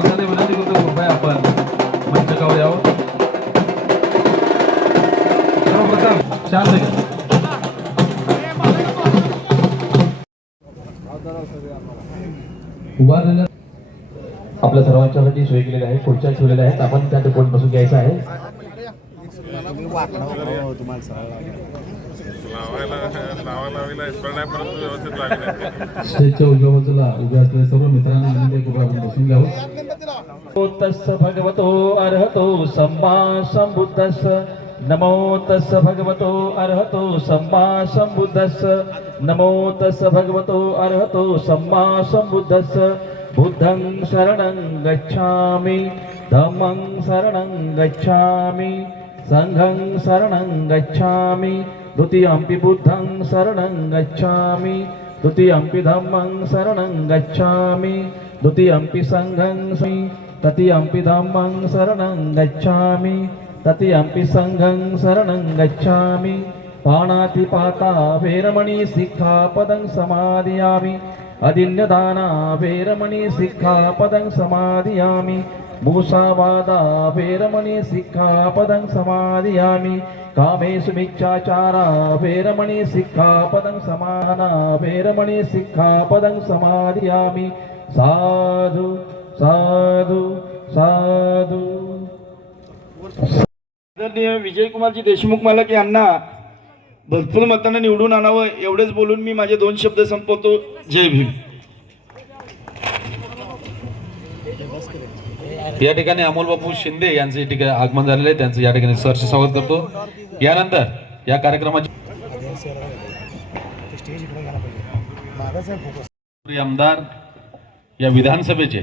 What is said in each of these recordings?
स्वागताने विनंती करतो कृपया आपण मंचकावर यावं. सर्वप्रथम चार सेकंद. उभारलेल्या आपल्या सर्वांच्यासाठी सोय केलेल्या आहेत खुर्च्या ठेवलेल्या आहेत. आपण त्या ठिकाणी बसून घ्यायचं आहे. स्टेजच्या उजव्या बाजूला उभ्या असलेल्या सर्व मित्रांना आनंद बसून घ्यावं. तस् भगवतो अर्हतो सम्मा संबुद्धस् नमो तस् भगवतो अर्हतो सम्मा संबुद्धस् नमो तस् भगवतो अर्हतो सम्मा संबुद्धस् बुद्धं शरणं गच्छामि धम्मं शरणं गच्छामि सङ्घं शरणं गच्छामि द्वितीयम्पि बुद्धं शरणं गच्छामि द्वितीयम्पि धम्मं शरणं गच्छामि सङ्घं తతి అంపి ధమ్మం శరణం గచ్చామి. తతి అంపి సంఘం శరణం గచ్చామి. పాణాతి పాత వేరమణి సిక్ఖాపదం సమాధియామి. అదిన్యదాన వేరమణి సిక్ఖాపదం సమాధియామి. మూసావాద వేరమణి సిక్ఖాపదం సమాధియామి. కామేశు మిచ్చాచార వేరమణి సిక్ఖాపదం సమాన వేరమణి సిక్ఖాపదం సమాధియామి. సాధు साधु साधु. आदरणीय विजयकुमारजी देशमुख मालक यांना भरपूर मतांना निवडून आणावं एवढेच बोलून मी माझे दोन शब्द संपवतो. जय भीम. या ठिकाणी अमोल बापू शिंदे यांचे या ठिकाणी आगमन झालेले आहे. त्यांचं या ठिकाणी सरचे स्वागत करतो. यानंतर या कार्यक्रमाचे आमदार या विधानसभेचे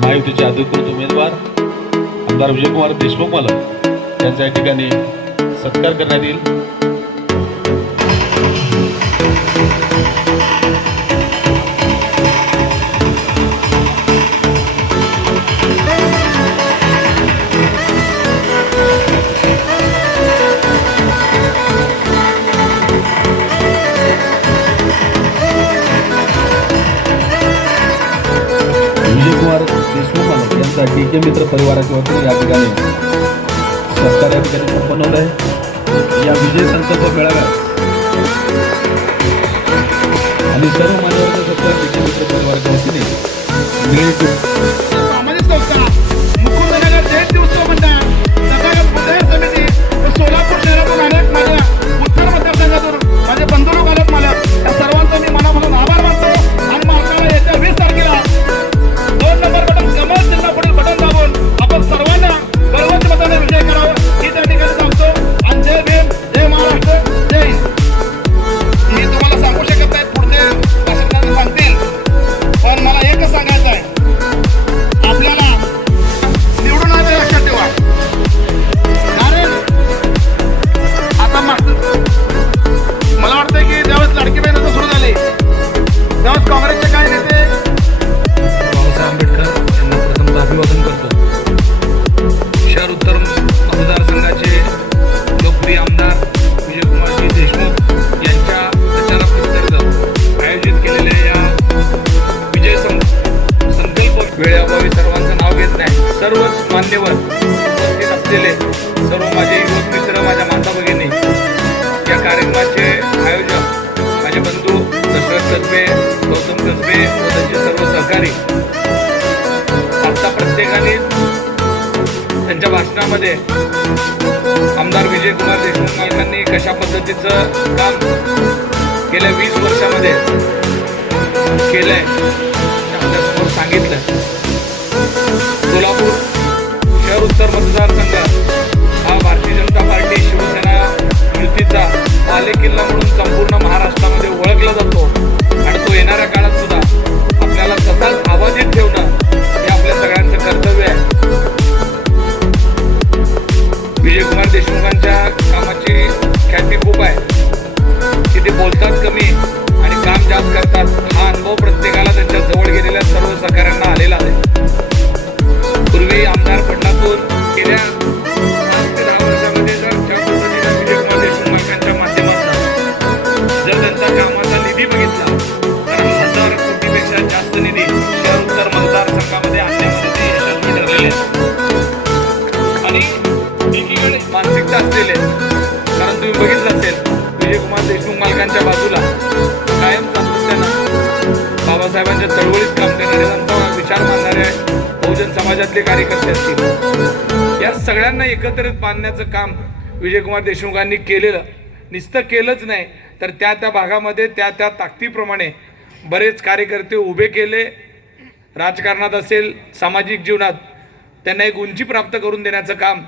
महायुतीचे अधिकृत उमेदवार आमदार विजयकुमार देशमुख मला यांचा या ठिकाणी सत्कार करण्यात येईल. मालक यांचा डी के मित्र परिवाराच्या वतीने या ठिकाणी सत्कार या ठिकाणी संपन्न होत आहे. या विजय संकल्प मेळाव्यात आणि सर्व मान्यवरांचा सत्कार डी के मित्र परिवाराच्या वतीने मिळतो. सर्वच मान्यवर येत असलेले सर्व माझे युवक मित्र माझ्या माता भगिनी या कार्यक्रमाचे आयोजक माझे बंधू दशरथ कसबे गौतम कसबे व त्यांचे सर्व सहकारी आता प्रत्येकाने त्यांच्या भाषणामध्ये आमदार विजयकुमार देशमुख मालकांनी कशा पद्धतीचं काम गेल्या वीस वर्षामध्ये केलंय ते आपल्यासमोर सांगितलं सोलापूर शहर उत्तर मतदारसंघ हा भारतीय जनता पार्टी शिवसेना युतीचा बालेकिल्ला म्हणून संपूर्ण महाराष्ट्रामध्ये पक्षातले कार्यकर्ते असतील. या सगळ्यांना एकत्रित बांधण्याचं काम विजयकुमार देशमुखांनी केलेलं. नुसतं केलंच नाही तर त्या त्या भागामध्ये त्या त्या ताकदीप्रमाणे बरेच कार्यकर्ते उभे केले. राजकारणात असेल सामाजिक जीवनात त्यांना एक उंची प्राप्त करून देण्याचं काम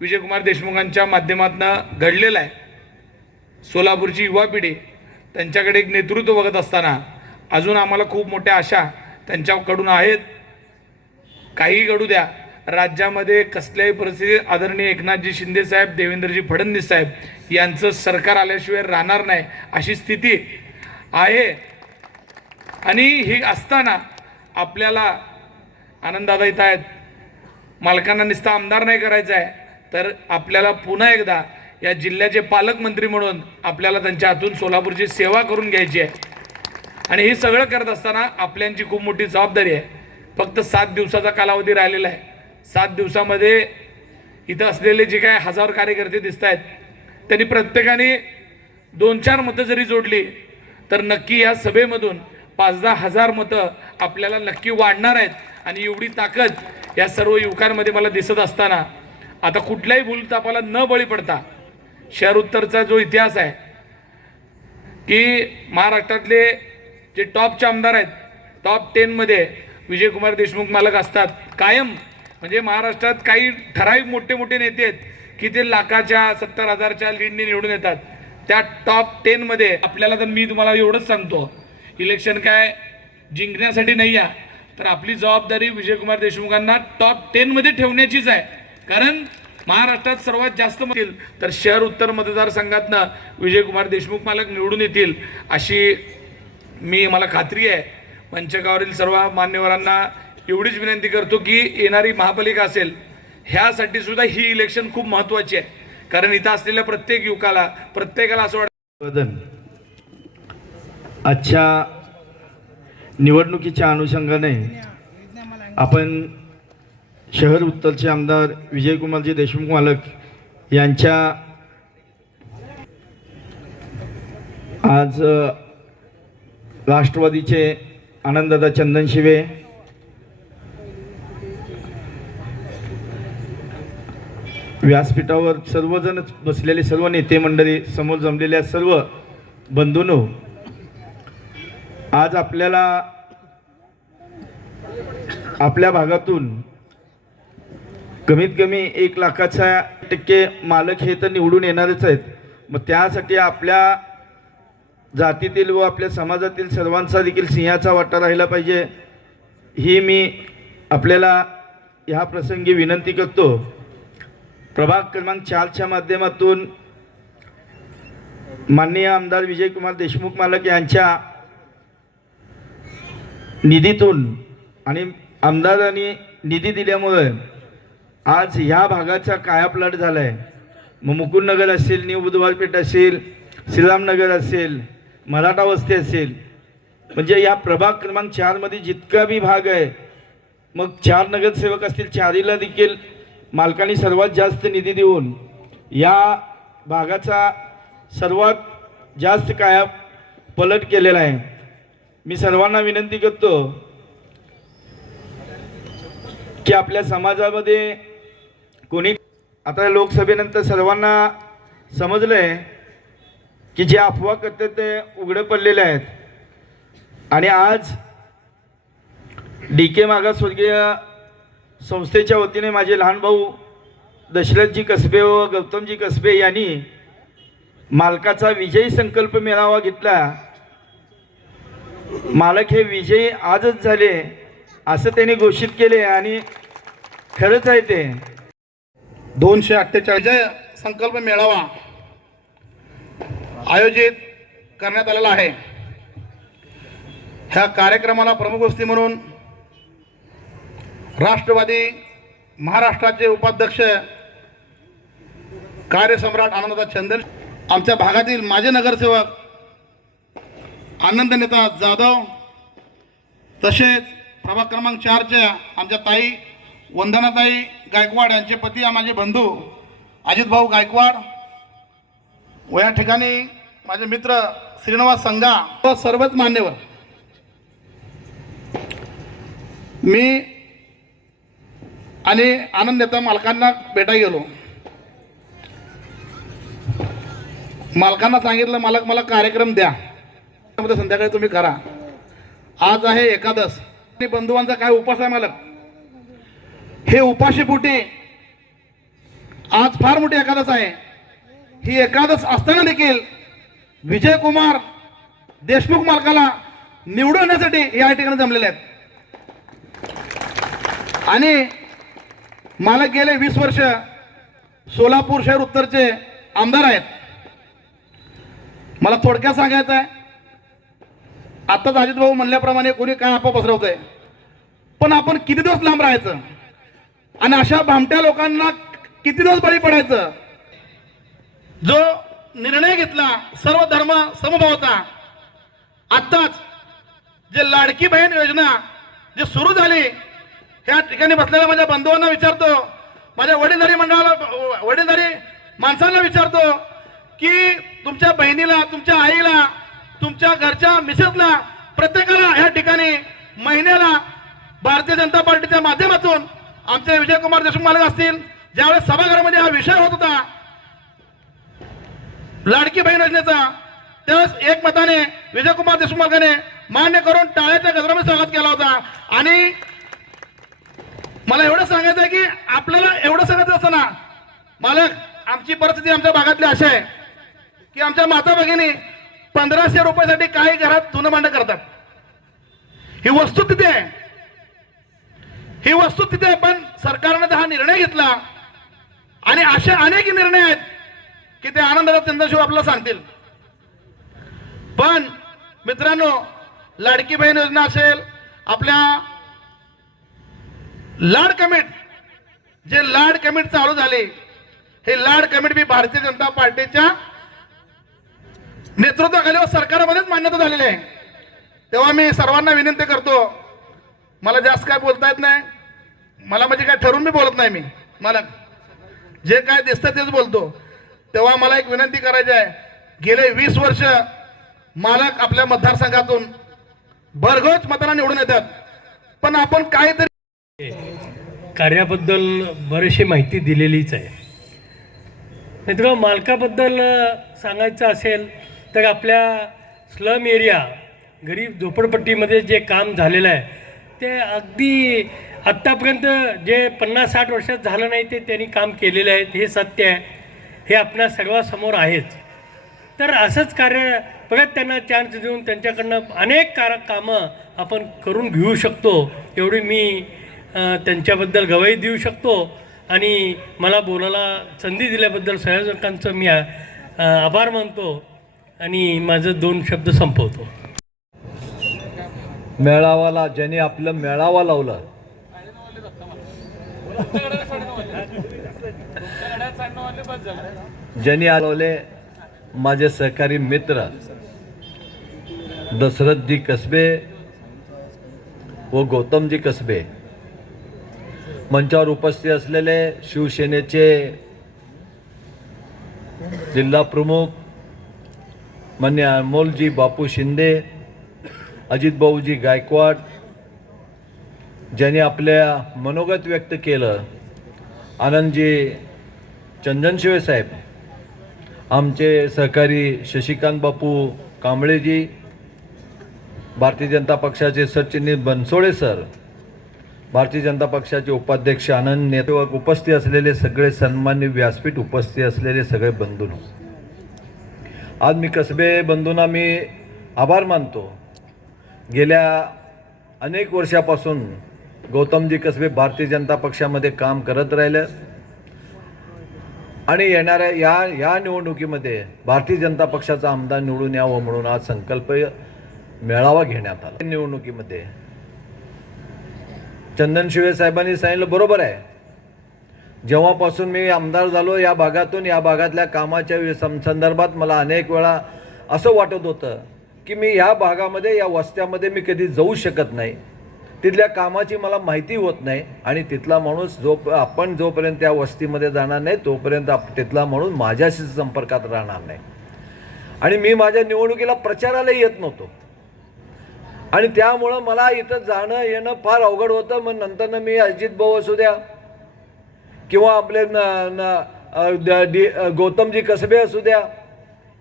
विजयकुमार देशमुखांच्या माध्यमातून घडलेलं आहे. सोलापूरची युवा पिढी त्यांच्याकडे एक नेतृत्व बघत असताना अजून आम्हाला खूप मोठ्या आशा त्यांच्याकडून आहेत. काही घडू द्या. राज्यामध्ये कसल्याही परिस्थितीत आदरणीय एकनाथजी शिंदे साहेब देवेंद्रजी फडणवीस साहेब यांचं सरकार आल्याशिवाय राहणार नाही अशी स्थिती आहे. आणि ही असताना आपल्याला आनंददादा इथं आहेत. मालकांना नुसता आमदार नाही करायचा आहे तर आपल्याला पुन्हा एकदा या जिल्ह्याचे पालकमंत्री म्हणून आपल्याला त्यांच्या हातून सोलापूरची सेवा करून घ्यायची आहे. आणि हे सगळं करत असताना आपल्यांची खूप मोठी जबाबदारी आहे. फक्त सात दिवसाचा कालावधी राहिलेला आहे. सात दिवसामध्ये इथं असलेले जे काय हजार कार्यकर्ते दिसत आहेत त्यांनी प्रत्येकाने दोन चार मतं जरी जोडली तर नक्की या सभेमधून पाच दहा हजार मतं आपल्याला नक्की वाढणार आहेत. आणि एवढी ताकद या सर्व युवकांमध्ये मला दिसत असताना आता कुठल्याही भूलतापाला न बळी पडता शहर उत्तरचा जो इतिहास आहे की महाराष्ट्रातले जे टॉपचे आमदार आहेत टॉप टेनमध्ये विजयकुमार देशमुख मालक असतात. कायम. म्हणजे महाराष्ट्रात काही ठराविक मोठे मोठे नेते आहेत की ते लाखाच्या सत्तर हजारच्या लीडने निवडून येतात. त्या टॉप टेनमध्ये आपल्याला तर मी तुम्हाला एवढंच सांगतो. इलेक्शन काय जिंकण्यासाठी नाही आहे. तर आपली जबाबदारी विजयकुमार देशमुखांना टॉप टेनमध्ये ठेवण्याचीच आहे. कारण महाराष्ट्रात सर्वात जास्त येतील. तर शहर उत्तर मतदारसंघातनं विजयकुमार देशमुख मालक निवडून येतील अशी मी मला खात्री आहे. मंचकावरील सर्व मान्यवरांना एवढीच विनंती करतो की येणारी महापालिका असेल ह्यासाठी सुद्धा ही इलेक्शन खूप महत्त्वाची आहे. कारण इथं असलेल्या प्रत्येक युवकाला प्रत्येकाला असं वाटतं आजच्या निवडणुकीच्या अनुषंगाने आपण शहर उत्तरचे आमदार विजयकुमारजी देशमुख मालक यांच्या आज राष्ट्रवादीचे आनंददा चंदन शिवे. व्यासपीठावर सर्वजण बसलेले सर्व नेते मंडळी समोर जमलेल्या सर्व बंधून आज आपल्याला आपल्या भागातून कमीत कमी एक लाखाच्या टक्के मालक हे तर निवडून येणारच आहेत. मग त्यासाठी आपल्या जातीतील व आपल्या समाजातील सर्वांचा देखील सिंहाचा वाटा राहिला पाहिजे. ही मी आपल्याला ह्या प्रसंगी विनंती करतो. प्रभाग क्रमांक चारच्या माध्यमातून माननीय आमदार विजयकुमार देशमुख मालक यांच्या निधीतून आणि आमदारांनी निधी दिल्यामुळे आज ह्या भागाचा कायापलट झाला आहे मग मुकुंदनगर असेल न्यू बुधवारपेठ असेल श्रीरामनगर असेल मराठा वस्ती असेल. म्हणजे या प्रभाग क्रमांक चारमध्ये जितका बी भाग आहे मग चार नगरसेवक असतील चारीला देखील मालकाने सर्वात जास्त निधी देऊन या भागाचा सर्वात जास्त काया पलट केलेला आहे. मी सर्वांना विनंती करतो की आपल्या समाजामध्ये कोणी आता लोकसभेनंतर सर्वांना समजलं आहे की जे अफवा करते ते उघडे पडलेले आहेत. आणि आज डी के मागासवर्गीय संस्थेच्या वतीने माझे लहान भाऊ दशरथजी कसबे व गौतमजी कसबे यांनी मालकाचा विजयी संकल्प मेळावा घेतला. मालक हे विजयी आजच झाले असं त्यांनी घोषित केले आणि खरंच आहे ते. दोनशे अठ्ठेचाळीस संकल्प मेळावा आयोजित करण्यात आलेला आहे. ह्या कार्यक्रमाला प्रमुख गोष्टी म्हणून राष्ट्रवादी महाराष्ट्राचे उपाध्यक्ष कार्यसम्राट आनंददा चंदन आमच्या भागातील माजी नगरसेवक आनंद नेता जाधव तसेच प्रभाग क्रमांक चारच्या आमच्या ताई वंदनाताई गायकवाड यांचे पती माझे बंधू अजित भाऊ गायकवाड. व या ठिकाणी माझे मित्र श्रीनिवास संघा व सर्वच मान्यवर. मी आणि आनंद नेता मालकांना भेटा गेलो. मालकांना सांगितलं मालक मला कार्यक्रम द्या. त्यामध्ये संध्याकाळी तुम्ही करा. आज आहे एकादश आणि बंधुवांचा काय उपास आहे मालक? हे उपाशीपोटी आज फार मोठी एकादश आहे. ही एकादश असताना देखील विजयकुमार देशमुख मालकाला निवडून येण्यासाठी या ठिकाणी जमलेले आहेत. आणि मला गेले वीस वर्ष सोलापूर शहर उत्तरचे आमदार आहेत. मला थोडक्यात सांगायचं आहे आत्ताच अजित भाऊ म्हणल्याप्रमाणे कोणी काय आपा पसरवतंय. पण आपण किती दिवस लांब राहायचं? आणि अशा भामट्या लोकांना किती दिवस बळी पडायचं? जो निर्णय घेतला सर्व धर्म समभावाचा. आत्ताच जे लाडकी बहीण योजना जे सुरू झाली या ठिकाणी बसलेल्या माझ्या बंधूंना विचारतो माझ्या वडीलधारी मंडळाला वडीलधारी माणसांना विचारतो की तुमच्या बहिणीला तुमच्या आईला तुमच्या घरच्या मिसेसला प्रत्येकाला ह्या ठिकाणी महिन्याला भारतीय जनता पार्टीच्या माध्यमातून आमचे विजयकुमार देशमुख मालक असतील ज्यावेळेस सभागृहामध्ये हा विषय होत होता लाडकी बहीण योजनेचा. त्यावेळेस एकमताने विजयकुमार देशमुखाने मान्य करून टाळ्याच्या गजरामध्ये स्वागत केला होता. आणि मला एवढं सांगायचं आहे की आपल्याला एवढं सांगायचं असतं ना मालक आमची परिस्थिती आमच्या भागातली अशी आहे की आमच्या माता भगिनी पंधराशे रुपयासाठी काही घरात धुणं करतात. ही वस्तू तिथे आहे. ही वस्तू तिथे आहे पण सरकारनं हा निर्णय घेतला आणि असे अनेक निर्णय आहेत की ते आनंदाचा चंद्रशिव आपल्याला सांगतील. पण मित्रांनो लाडकी बहीण योजना असेल आपल्या लाड कमिट जे लाड कमिट चालू झाले हे लाड कमिट मी भारतीय जनता पार्टीच्या नेतृत्वाखाली व सरकारमध्येच मान्यता झालेली आहे. तेव्हा मी सर्वांना विनंती करतो मला जास्त काय बोलता येत नाही मला म्हणजे काय ठरवून मी बोलत नाही मी. मला जे काय दिसतं तेच बोलतो. तेव्हा मला एक विनंती करायची आहे. गेले वीस वर्ष मालक आपल्या मतदारसंघातून भरघोस मतांना निवडून येतात. पण आपण काहीतरी कार्याबद्दल बरीचशी माहिती दिलेलीच आहे. मित्र मालकाबद्दल सांगायचं असेल तर आपल्या स्लम एरिया गरीब झोपडपट्टीमध्ये जे काम झालेलं आहे ते अगदी आत्तापर्यंत जे पन्नास साठ वर्षात झालं नाही ते त्यांनी काम केलेलं आहे हे सत्य आहे. हे आपल्या सर्वांसमोर आहेच तर असंच कार्य परत त्यांना चान्स देऊन त्यांच्याकडनं अनेक कार कामं आपण करून घेऊ शकतो. एवढी मी त्यांच्याबद्दल गवाही देऊ शकतो. आणि मला बोलायला संधी दिल्याबद्दल संयोजकांचं मी आभार मानतो. आणि माझं दोन शब्द संपवतो. मेळावाला ज्यांनी आपलं मेळावा लावलं. ज्यांनी आलवले माझे सहकारी मित्र दशरथजी कसबे व गौतमजी कसबे मंचावर उपस्थित असलेले शिवसेनेचे जिल्हा प्रमुख मान्य अमोलजी बापू शिंदे अजितभाऊजी गायकवाड ज्यांनी आपल्या मनोगत व्यक्त केलं आनंदजी चंदनशिवे साहेब आमचे सहकारी शशिकांत बापू कांबळेजी भारतीय जनता पक्षाचे सरचिटणीस बनसोडे सर भारतीय जनता पक्षाचे उपाध्यक्ष आनंद नेतृत्व उपस्थित असलेले सगळे सन्मान्य व्यासपीठ उपस्थित असलेले सगळे बंधून आज मी कसबे बंधूंना मी आभार मानतो. गेल्या अनेक वर्षापासून गौतमजी कसबे भारतीय जनता पक्षामध्ये काम करत राहिलं. आणि येणाऱ्या या या निवडणुकीमध्ये भारतीय जनता पक्षाचा आमदार निवडून यावं म्हणून आज संकल्प मेळावा घेण्यात आला. निवडणुकीमध्ये चंदन शिवे साहेबांनी सांगितलं बरोबर आहे. जेव्हापासून मी आमदार झालो या भागातून या भागातल्या कामाच्या संदर्भात मला अनेक वेळा असं वाटत होतं की मी या भागामध्ये या वस्त्यामध्ये मी कधी जाऊ शकत नाही. तिथल्या कामाची मला माहिती होत नाही आणि तिथला माणूस जो आपण जोपर्यंत त्या वस्तीमध्ये जाणार नाही तोपर्यंत आप तिथला माणूस माझ्याशी संपर्कात राहणार नाही. आणि मी माझ्या निवडणुकीला प्रचाराला येत नव्हतो. आणि त्यामुळं मला इथं जाणं येणं फार अवघड होतं. मग नंतरनं मी अजित भाऊ असू द्या किंवा आपले न न द- डी- गौतमजी कसबे असू द्या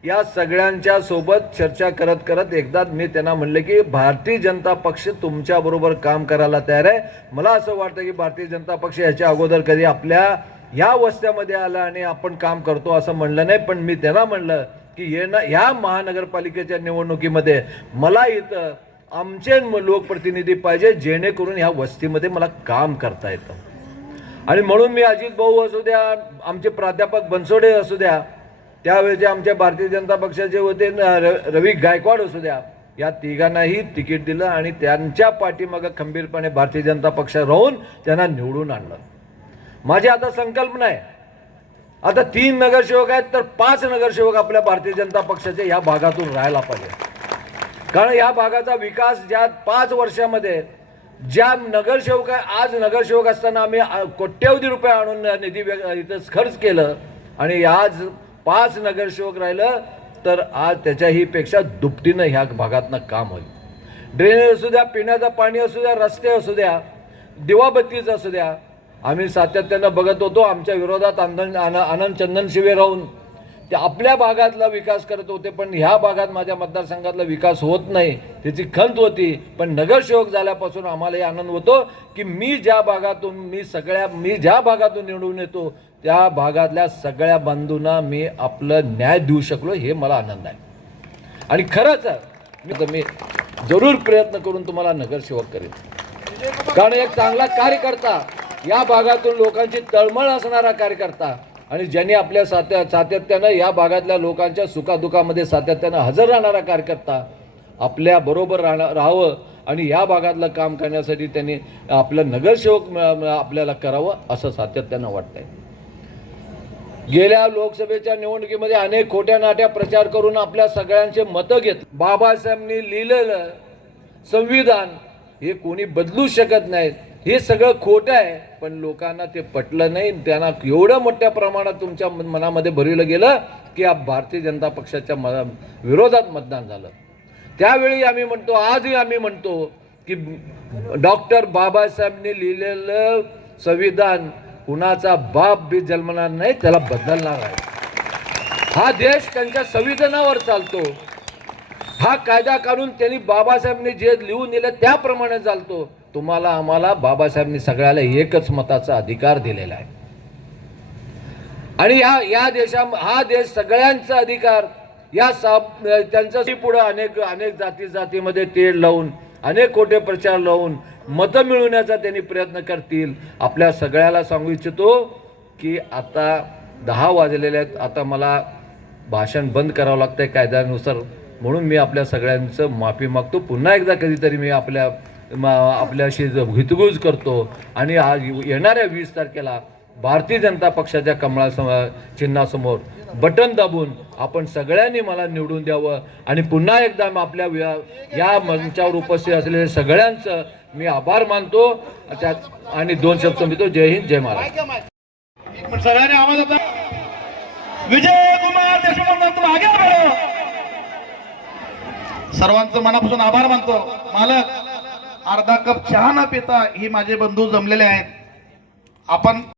या सगळ्यांच्या सोबत चर्चा करत करत एकदा मी त्यांना म्हणलं की भारतीय जनता पक्ष तुमच्याबरोबर काम करायला तयार आहे. मला असं वाटतं की भारतीय जनता पक्ष याच्या अगोदर कधी आपल्या ह्या वस्त्यामध्ये आला आणि आपण काम करतो असं म्हणलं नाही. पण मी त्यांना म्हणलं की येणं ह्या महानगरपालिकेच्या निवडणुकीमध्ये मला इथं आमचे लोकप्रतिनिधी पाहिजे जेणेकरून ह्या वस्तीमध्ये मला काम करता येतं. आणि म्हणून मी अजित भाऊ असू द्या आमचे प्राध्यापक बनसोडे असू द्या त्यावेळेचे आमच्या भारतीय जनता पक्षाचे होते न- र- रवी गायकवाड असू द्या या तिघांनाही तिकीट दिलं आणि त्यांच्या पाठीमागं खंबीरपणे भारतीय जनता पक्ष राहून त्यांना निवडून आणलं. माझी आता संकल्पना आहे. आता तीन नगरसेवक आहेत तर पाच नगरसेवक आपल्या भारतीय जनता पक्षाचे या भागातून राहायला पाहिजे. कारण या भागाचा विकास ज्या पाच वर्षामध्ये ज्या नगरसेवक आहे आज नगरसेवक असताना आम्ही कोट्यवधी रुपये आणून निधी व्य- इथं खर्च केलं आणि आज पाच नगरसेवक राहिलं तर आज त्याच्याही पेक्षा दुपटीनं ह्या भागातनं काम होईल. ड्रेनेज असू द्या पिण्याचं पाणी असू द्या रस्ते असू द्या दिवाबत्तीचं असू द्या आम्ही सातत्यानं बघत होतो आमच्या विरोधात आनंद आन- आनंद चंदन शिवे राहून. ते आपल्या भागातला विकास करत होते पण ह्या भागात माझ्या मतदारसंघातला विकास होत नाही त्याची खंत होती. पण नगरसेवक झाल्यापासून आम्हालाही आनंद होतो की मी ज्या भागातून मी सगळ्या मी ज्या भागातून निवडून येतो त्या भागातल्या सगळ्या बंधूंना मी आपलं न्याय देऊ शकलो हे मला आनंद आहे. आणि खरंच मी तर मी जरूर प्रयत्न करून तुम्हाला नगरसेवक करेन. कारण एक चांगला कार्यकर्ता या भागातून लोकांची तळमळ असणारा कार्यकर्ता आणि ज्यांनी आपल्या सात्या सातत्यानं या भागातल्या लोकांच्या सुखादुखामध्ये सातत्यानं हजर राहणारा कार्यकर्ता आपल्या बरोबर राहणार राहावं आणि या भागातलं काम करण्यासाठी त्यांनी आपलं नगरसेवक आपल्याला करावं असं सातत्यानं वाटतंय. गेल्या लोकसभेच्या निवडणुकीमध्ये अनेक खोट्या नाट्या प्रचार करून आपल्या सगळ्यांचे मतं घेत बाबासाहेबांनी लिहिलेलं संविधान हे कोणी बदलू शकत नाहीत. हे सगळं खोटं आहे. पण लोकांना ते पटलं नाही. त्यांना एवढं मोठ्या प्रमाणात तुमच्या मनामध्ये भरवलं गेलं की आप भारतीय जनता पक्षाच्या मना विरोधात मतदान झालं. त्यावेळी आम्ही म्हणतो आजही आम्ही म्हणतो की डॉक्टर बाबासाहेबांनी लिहिलेलं संविधान कुणाचा बाप बी जन्मणार नाही त्याला बदलणार आहे. हा देश त्यांच्या संविधानावर चालतो. हा कायदा काढून त्यांनी बाबासाहेबांनी जे लिहून दिलं त्याप्रमाणे चालतो. तुम्हाला आम्हाला बाबासाहेबांनी सगळ्याला एकच मताचा अधिकार दिलेला आहे. आणि या या देशा हा देश सगळ्यांचा अधिकार. या सा त्यांच्याशी पुढं अनेक अनेक जाती जातीमध्ये तेढ लावून अनेक खोटे प्रचार लावून मतं मिळवण्याचा त्यांनी प्रयत्न करतील. आपल्या सगळ्याला सांगू इच्छितो की आता दहा वाजलेले आहेत. आता मला भाषण बंद करावं लागतं आहे कायद्यानुसार. म्हणून मी आपल्या सगळ्यांचं माफी मागतो. पुन्हा एकदा कधीतरी मी आपल्या मा- आपल्याशी हितगुज करतो आणि आज येणाऱ्या वीस तारखेला भारतीय जनता पक्षाच्या कमळासमोर चिन्हासमोर बटन दाबून आपण सगळ्यांनी मला निवडून द्यावं. आणि पुन्हा एकदा मी आपल्या या मंचावर उपस्थित असलेल्या सगळ्यांचं मी आभार मानतो. त्यात आणि दोन शब्द मिळतो जय हिंद जय महाराज सगळ्यांनी आवाज विजय कुमार देशमुख सर्वांचं मनापासून आभार मानतो. मालक अर्धा कप चहा न पिता ही माझे बंधू जमलेले आहेत. आपण